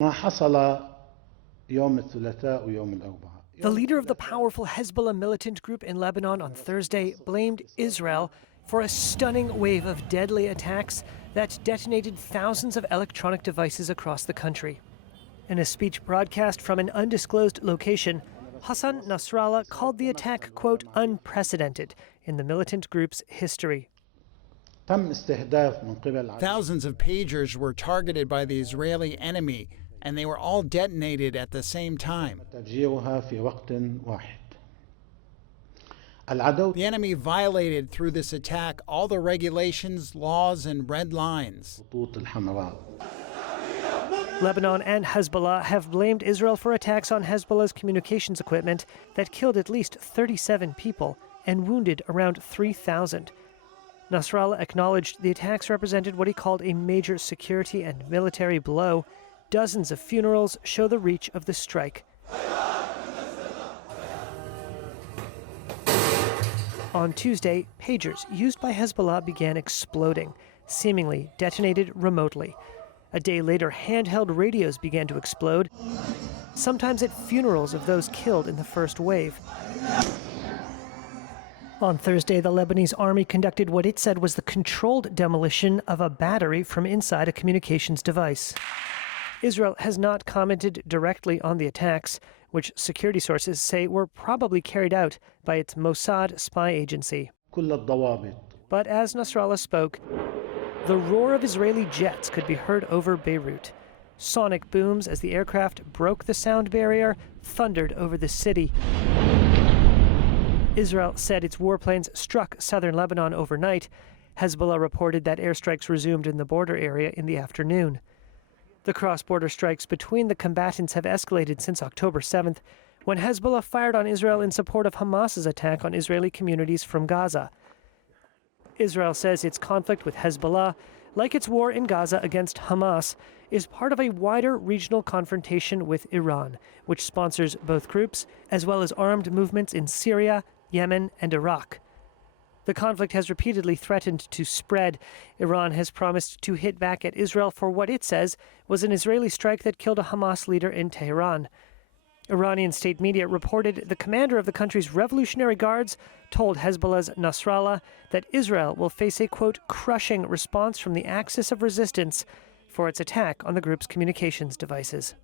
ما حصل يوم الثلاثاء ويوم الأربعاء. The leader of the powerful Hezbollah militant group in Lebanon on Thursday blamed Israel for a stunning wave of deadly attacks that detonated thousands of electronic devices across the country. In a speech broadcast from an undisclosed location, Hassan Nasrallah called the attack, quote, unprecedented in the militant group's history. Thousands of pagers were targeted by the Israeli enemy, and they were all detonated at the same time. The enemy violated through this attack all the regulations, laws, and red lines. Lebanon and Hezbollah have blamed Israel for attacks on Hezbollah's communications equipment that killed at least 37 people and wounded around 3,000. Nasrallah acknowledged the attacks represented what he called a major security and military blow. Dozens of funerals show the reach of the strike. On Tuesday, pagers used by Hezbollah began exploding, seemingly detonated remotely. A day later, handheld radios began to explode, sometimes at funerals of those killed in the first wave. On Thursday, the Lebanese army conducted what it said was the controlled demolition of a battery from inside a communications device. Israel has not commented directly on the attacks, which security sources say were probably carried out by its Mossad spy agency. But as Nasrallah spoke, the roar of Israeli jets could be heard over Beirut. Sonic booms as the aircraft broke the sound barrier thundered over the city. Israel said its warplanes struck southern Lebanon overnight. Hezbollah reported that airstrikes resumed in the border area in the afternoon. The cross-border strikes between the combatants have escalated since October 7th, when Hezbollah fired on Israel in support of Hamas's attack on Israeli communities from Gaza. Israel says its conflict with Hezbollah, like its war in Gaza against Hamas, is part of a wider regional confrontation with Iran, which sponsors both groups, as well as armed movements in Syria, Yemen, and Iraq. The conflict has repeatedly threatened to spread. Iran has promised to hit back at Israel for what it says was an Israeli strike that killed a Hamas leader in Tehran. Iranian state media reported the commander of the country's Revolutionary Guards told Hezbollah's Nasrallah that Israel will face a, quote, crushing response from the axis of resistance for its attack on the group's communications devices.